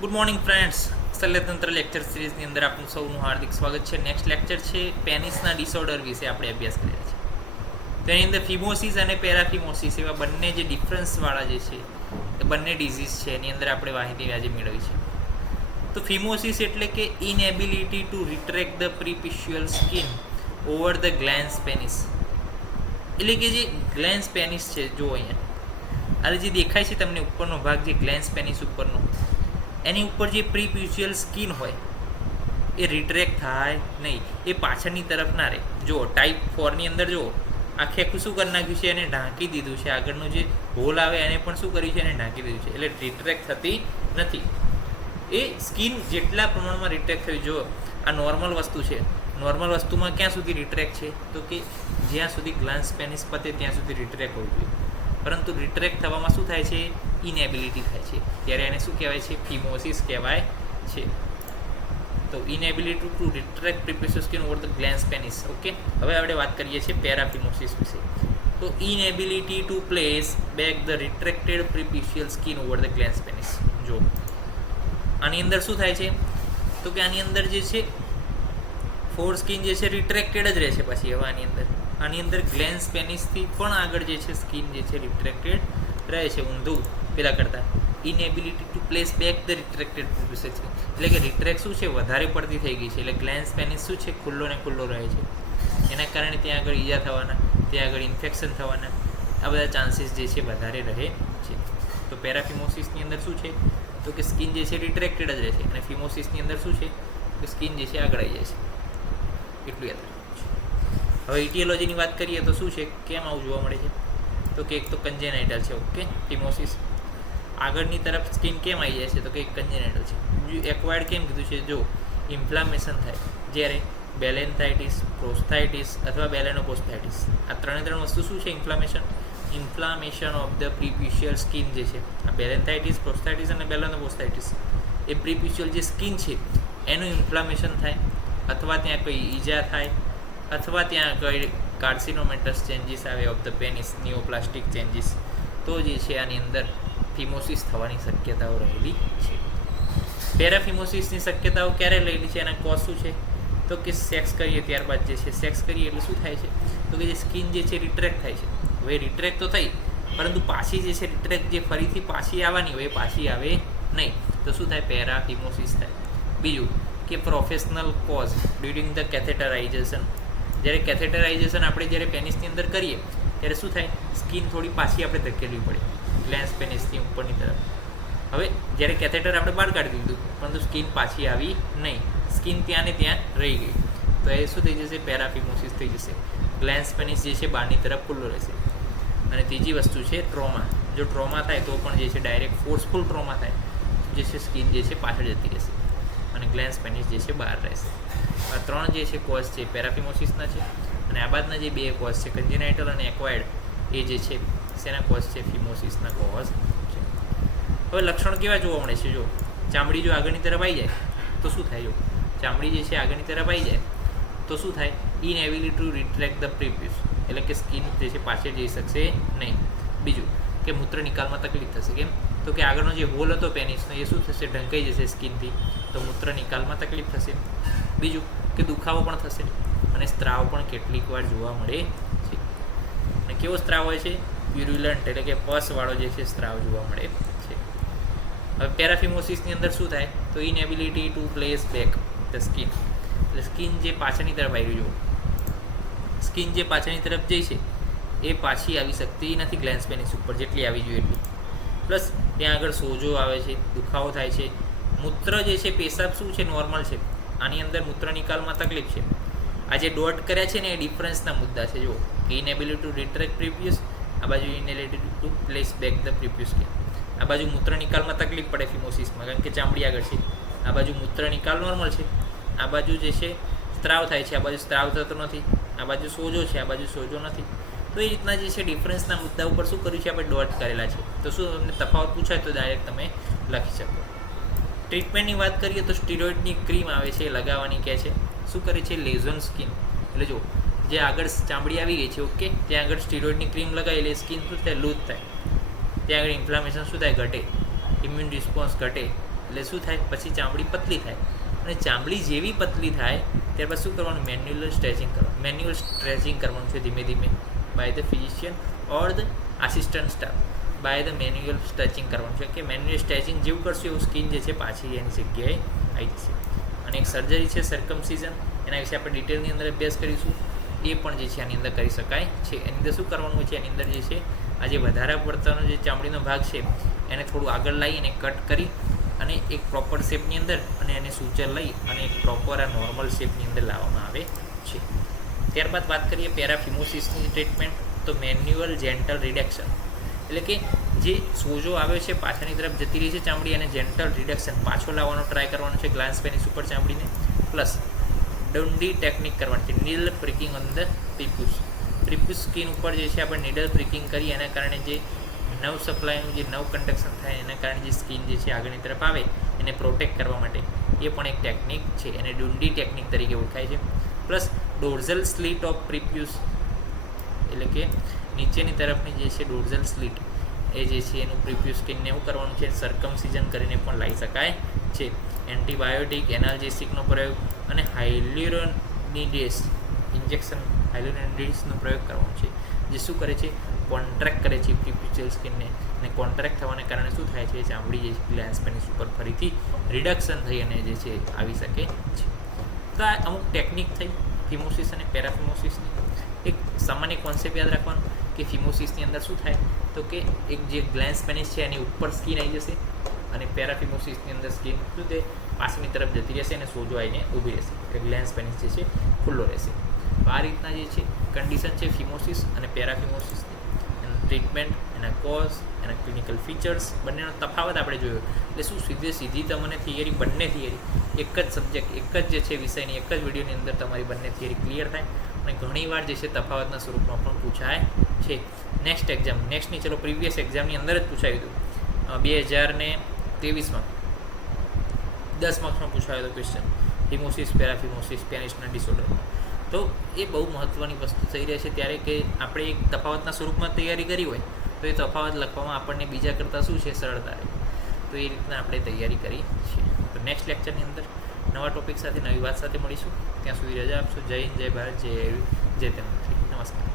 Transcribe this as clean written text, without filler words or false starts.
Good morning friends, શલ્યતંત્ર lecture સિરીઝની અંદર આપનું સૌનું હાર્દિક સ્વાગત છે. નેક્સ્ટ લેક્ચર છે પેનિસના ડિસઓર્ડર વિશે આપણે અભ્યાસ કરીએ છીએ. તો એની અંદર ફિમોસિસ અને પેરાફિમોસિસ એવા બંને જે ડિફરન્સવાળા જે છે એ બંને ડિઝીઝ છે એની અંદર આપણે માહિતી આજે મેળવી છે. તો ફિમોસિસ એટલે કે inability to retract the preputial skin over the glans penis. એટલે કે જે ગ્લેન્સ પેનિસ છે, જો અહીંયા આ જે દેખાય છે તમને ઉપરનો ભાગ, જે ગ્લેન્સ પેનિસ ઉપરનો, એની ઉપર જે પ્રીપ્યુશિયલ સ્કિન હોય એ રિટ્રેક્ટ થાય નહીં, એ પાછળની તરફ ના રહે. જો ટાઈપ 4ની અંદર જો આખે આખું શું કરી નાખ્યું છે, એને ઢાંકી દીધું છે. આગળનું જે હોલ આવે એને પણ શું કર્યું છે, એને ઢાંકી દીધું છે, એટલે રિટ્રેક્ટ થતી નથી. એ સ્કિન જેટલા પ્રમાણમાં રિટ્રેક્ટ થયું, જો આ નોર્મલ વસ્તુ છે, નોર્મલ વસ્તુમાં ક્યાં સુધી રિટ્રેક્ટ છે, તો કે જ્યાં સુધી ગ્લાન્સ પેનિસ પતે ત્યાં સુધી રિટ્રેક્ટ હોવું જોઈએ. પરંતુ રિટ્રેક્ટ થવામાં શું થાય છે, ઇનએબિલિટી થાય છે, ત્યારે એને શું કહેવાય છે, ફિમોસિસ કહેવાય છે. તો inability to retract preputial skin over the glans penis. Okay, હવે આપણે વાત કરીએ છીએ પેરાફિમોસિસ વિશે. તો inability to place back the retracted preputial skin over the glans penis. જો આની અંદર શું થાય છે, તો કે આની અંદર જે છે ફોર સ્કિન જે છે રિટ્રેક્ટેડ જ રહે છે. પછી હવે આની અંદર ગ્લેન્સ પેનિસથી પણ આગળ જે છે સ્કિન જે છે રિટ્રેક્ટેડ રહે છે, ઊંધું પેલા કરતાં. Inability to place back the retracted preputial skin, એટલે કે રિટ્રેક્ટ શું છે, વધારે પડતી થઈ ગઈ છે, એટલે ગ્લેન્સ પેનિસ શું છે, ખુલ્લો ને ખુલ્લો રહે છે. એના કારણે ત્યાં આગળ ઈજા થવાના, ત્યાં આગળ ઇન્ફેક્શન થવાના, આ બધા ચાન્સીસ જે છે વધારે રહે છે. તો પેરાફિમોસિસની અંદર શું છે, તો કે સ્કિન જે છે રિટ્રેક્ટેડ જ રહે છે, અને ફિમોસિસની અંદર શું છે, કે સ્કિન જે છે આગળ આવી જાય છે. એટલું યાદ રાખવું. હવે ઇટિયોલોજીની વાત કરીએ તો શું છે, કેમ આવું જોવા મળે છે, તો કે એક તો કન્જેનાઇટલ છે. ઓકે, ફિમોસિસ આગળની તરફ સ્કિન કેમ આવી જાય છે, તો કે એક કન્જેનાઇટલ છે. એક્વાયર્ડ કેમ કીધું છે, જો ઇન્ફ્લામેશન થાય, જ્યારે બેલેન્થાઇટિસ, પ્રોસ્થાઇટિસ અથવા બેલેનોપોસ્થાઇટિસ, આ ત્રણ વસ્તુ શું છે, inflammation of the preputial skin જે છે, આ બેલેન્થાઇટિસ, પ્રોસ્થાઇટિસ અને બેલેનોપોસ્થાઇટિસ, એ પ્રીપિશ્યુઅલ જે સ્કિન છે એનું ઇન્ફ્લામેશન થાય, અથવા ત્યાં કોઈ ઈજા થાય, અથવા ત્યાં કોઈ કાર્સિનોમેટસ ચેન્જીસ આવે ઓફ ધ પેનિસ, નિયોપ્લાસ્ટિક ચેન્જીસ, તો જે છે આની અંદર ફિમોસિસ થવાની શક્યતાઓ રહેલી છે. પેરાફિમોસિસની શક્યતાઓ ક્યારે રહેલી છે, એના કોઝ શું છે, તો કે સેક્સ કરીએ ત્યારબાદ જે છે, સેક્સ કરીએ એટલે શું થાય છે, તો કે જે સ્કિન જે છે રિટ્રેક્ટ થાય છે. હવે રિટ્રેક્ટ તો થઈ, પરંતુ પાછી જે છે રિટ્રેક્ટ જે ફરીથી પાછી આવવાની હોય એ પાછી આવે નહીં, તો શું થાય, પેરાફિમોસિસ થાય. બીજું કે પ્રોફેશનલ કોઝ ડ્યુરિંગ ધ કેથેટરાઇઝેશન, જ્યારે કેથેટરાઇઝેશન આપણે જ્યારે પેનિસની અંદર કરીએ ત્યારે શું થાય, સ્કિન થોડી પાછી આપણે ધકેલવી પડે ગ્લેન્સ પેનિસની ઉપરની તરફ. હવે જ્યારે કેથેટર આપણે બહાર કાઢી દીધું, પરંતુ સ્કિન પાછી આવી નહીં, સ્કિન ત્યાં ને ત્યાં રહી ગઈ, તો એ શું થઈ જશે, પેરાફિમોસિસ થઈ જશે. ગ્લેન્સ પેનિસ જે છે બહારની તરફ ખુલ્લો રહેશે. અને ત્રીજી વસ્તુ છે ટ્રોમા. જો ટ્રોમા થાય તો પણ જે છે ડાયરેક્ટ ફોર્સફુલ ટ્રોમા થાય, જે છે સ્કિન જે છે પાછળ જતી રહેશે અને ગ્લેન્સ પેનિસ જે છે બહાર રહેશે. આ ત્રણ જે છે કોઝ છે પેરાફિમોસિસના છે, અને આ બાદના જે બે કોઝ છે કન્જેનાઇટલ અને એક્વાયર્ડ, એ જે છે શેના કોઝ છે, ફિમોસિસના કોઝ છે. હવે લક્ષણો કેવા જોવા મળે છે, જો ચામડી જો આગળની તરફ આવી જાય તો શું થાય, જો ચામડી જે છે આગળની તરફ આવી જાય તો શું થાય, ઇનએબિલિટી ટુ રિટ્રેક્ટ ધ પ્રીપિયસ, એટલે કે સ્કિન જે છે પાછળ જઈ શકશે નહીં. બીજું કે મૂત્ર નિકાલમાં તકલીફ થશે. કેમ, તો કે આગળનો જે હોલ હતો પેનિસનો એ શું થશે, ઢંકાઈ જશે સ્કિનથી, તો મૂત્ર નિકાલમાં તકલીફ થશે. બીજું કે દુખાવો પણ થશે, અને સ્ત્રાવ પણ કેટલીક વાર જોવા મળે છે. અને કેવો સ્ત્રાવ હોય છે, પ્યુરુલન્ટ, એટલે કે પસવાળો જે છે સ્ત્રાવ જોવા મળે છે. હવે પેરાફિમોસિસની અંદર શું થાય, તો inability to place back the skin, એટલે સ્કિન જે પાછળની તરફ આવી રહ્યું, સ્કિન જે પાછળની તરફ જઈ છે એ પાછી આવી શકતી નથી ગ્લેન્સ પેનિસ ઉપર જેટલી આવી જોઈએ એટલી. પ્લસ ત્યાં આગળ સોજો આવે છે, દુખાવો થાય છે. મૂત્ર જે છે, પેશાબ શું છે, નોર્મલ છે, આની અંદર મૂત્ર નિકાલમાં તકલીફ છે. આ જે ડોટ કર્યા છે ને એ ડિફરન્સના મુદ્દા છે. જો ઇનએબિલિટી ટુ રિટ્રેક્ટ પ્રીપિયસ, આ બાજુ inability to place back the prepuce skin. આ બાજુ મૂત્ર નિકાલમાં તકલીફ પડે ફિમોસિસમાં, કારણ કે ચામડી આગળ છે. આ બાજુ મૂત્ર નિકાલ નોર્મલ છે, આ બાજુ જે છે સ્ત્રાવ થાય છે, આ બાજુ સ્ત્રાવ થતો નથી, આ બાજુ સોજો છે, આ બાજુ સોજો નથી. તો એ રીતના જે છે ડિફરન્સના મુદ્દા ઉપર શું કર્યું છે, આપણે ડોટ કરેલા છે. તો શું તમને તફાવત પૂછાય તો ડાયરેક્ટ તમે લખી શકો. ટ્રીટમેન્ટની વાત કરીએ તો સ્ટીરોઇડની ક્રીમ આવે છે, લગાવવાની કહે છે. શું કરે છે, લેઝન સ્કિન, એટલે જો જે આગળ ચામડી આવી ગઈ છે, ઓકે, ત્યાં આગળ સ્ટીરોઇડની ક્રીમ લગાવી એટલે સ્કિન શું થાય, લૂઝ થાય, ત્યાં આગળ ઇન્ફ્લામેશન શું થાય, ઘટે, ઇમ્યુન રિસ્પોન્સ ઘટે, એટલે શું થાય, પછી ચામડી પતલી થાય, અને ચામડી જેવી પતલી થાય ત્યારબાદ શું કરવાનું, મેન્યુઅલ સ્ટ્રેચિંગ કરવાનું છે ધીમે ધીમે by the physician or the assistant staff. By the manual stretching કરવાનું છે કે મેન્યુઅલ સ્ટ્રેચિંગ જેવું કરશું એવું સ્કિન જે છે પાછી એની જગ્યાએ આવી જશે. અને એક સર્જરી છે સર્કમસિઝન, એના વિશે આપણે ડિટેલની અંદર અભ્યાસ કરીશું. એ પણ જે છે આની અંદર કરી શકાય છે. એની અંદર શું કરવાનું છે, એની અંદર જે છે આ જે વધારે પડતાનો જે ચામડીનો ભાગ છે એને થોડું આગળ લાવી અને કટ કરી અને એક પ્રોપર શેપની અંદર અને એને સૂચર લઈ અને એક પ્રોપર આ નોર્મલ શેપની અંદર લાવવામાં આવે છે. ત્યારબાદ વાત કરીએ પેરાફિમોસિસની ટ્રીટમેન્ટ. તો મેન્યુઅલ જેન્ટલ રિડક્શન, એટલે કે જે સોજો આવ્યો છે પાછળની તરફ જતી રહી છે ચામડી, અને જેન્ટલ રિડક્શન પાછો લાવવાનો ટ્રાય કરવાનો છે ગ્લાન્સ પેનિસ ઉપર ચામડીને. પ્લસ ડુંડી ટેકનિક કરવાની છે, નીડલ પ્રિકિંગ ઓન ધ પ્રિપ્યુસ સ્કિન ઉપર જે છે આપણે નીડલ પ્રિકિંગ કરી એના કારણે જે નર્વ સપ્લાયનું જે નર્વ કન્ડક્શન થાય એના કારણે જે સ્કિન જે છે આગળની તરફ આવે એને પ્રોટેક્ટ કરવા માટે એ પણ એક ટેકનિક છે, એને ડુંડી ટેકનિક તરીકે ઓળખાય છે. પ્લસ ડોર્ઝલ સ્લીટ ઓફ પ્રિપ્યુસ, એટલે કે નીચેની તરફની જે છે ડોર્ઝલ સ્લીટ એ જે છે એનું પ્રિપ્યુસ સ્કિનને એવું કરવાનું છે સર્કમસિઝન કરીને પણ લાવી શકાય છે. એન્ટીબાયોટિક એનાલ્જેસિકનો પ્રયોગ અને હાઇલ્યુરોનિડેસ ઇન્જેક્શન, હાઇલ્યુરોનિડેસનો પ્રયોગ કરવાનો છે, જે શું કરે છે, કોન્ટ્રાક્ટ કરે છે પ્રિપ્યુચલ સ્કિનને, અને કોન્ટ્રાક્ટ થવાને કારણે શું થાય છે, ચામડી જે ગ્લાન્સ પેનિસ ઉપર ફરીથી રિડક્શન થઈ અને જે છે આવી શકે છે. તો આ અમુક ટેકનિક થઈ ફિમોસિસ અને પેરાફિમોસિસની. એક સામાન્ય કોન્સેપ્ટ યાદ રાખવાનો કે ફિમોસિસની અંદર શું થાય, તો કે એક જે ગ્લાન્સ પેનિસ છે એની ઉપર સ્કિન આવી જશે, અને પેરાફિમોસિસની અંદર સ્કિન શું તે પાછળની તરફ જતી રહેશે અને સોજો આવીને ઊભી રહેશે, એટલે ગ્લાન્સ પેનિસ જે છે ખુલ્લો રહેશે. તો આ રીતના જે છે કન્ડિશન છે ફિમોસિસ અને પેરાફિમોસિસની. એનું ટ્રીટમેન્ટ, એના કોઝ, એના ક્લિનિકલ ફીચર્સ, બંનેનો તફાવત આપણે જોયો. એટલે શું સીધી તમને થિયરી, બંને થિયરી એક જ સબ્જેક્ટ, એક જ જે છે વિષયની એક જ વિડીયોની અંદર તમારી બંને થિયરી ક્લિયર થાય, અને ઘણીવાર જે છે તફાવતના સ્વરૂપમાં પણ પૂછાય છે. નેક્સ્ટની ચલો પ્રીવિયસ એક્ઝામની અંદર જ પૂછાયું હતું 2023માં 10 માર્ક્સમાં પૂછાયો હતો ક્વેશ્ચન, ફિમોસિસ પેરાફિમોસિસ પેનિસના ડિસઓર્ડરમાં. તો એ બહુ મહત્ત્વની વસ્તુ થઈ રહી છે ત્યારે કે આપણે એક તફાવતના સ્વરૂપમાં તૈયારી કરી હોય તો એ તફાવત લખવામાં આપણને બીજા કરતાં શું છે સરળતા રહે. તો એ રીતના આપણે તૈયારી કરી છે. તો નેક્સ્ટ લેક્ચરની અંદર નવા ટોપિક સાથે નવી વાત સાથે મળીશું. ત્યાં સુધી રજા આપશો. જય હિન્દ, જય ભારત, જય તેમ. નમસ્કાર.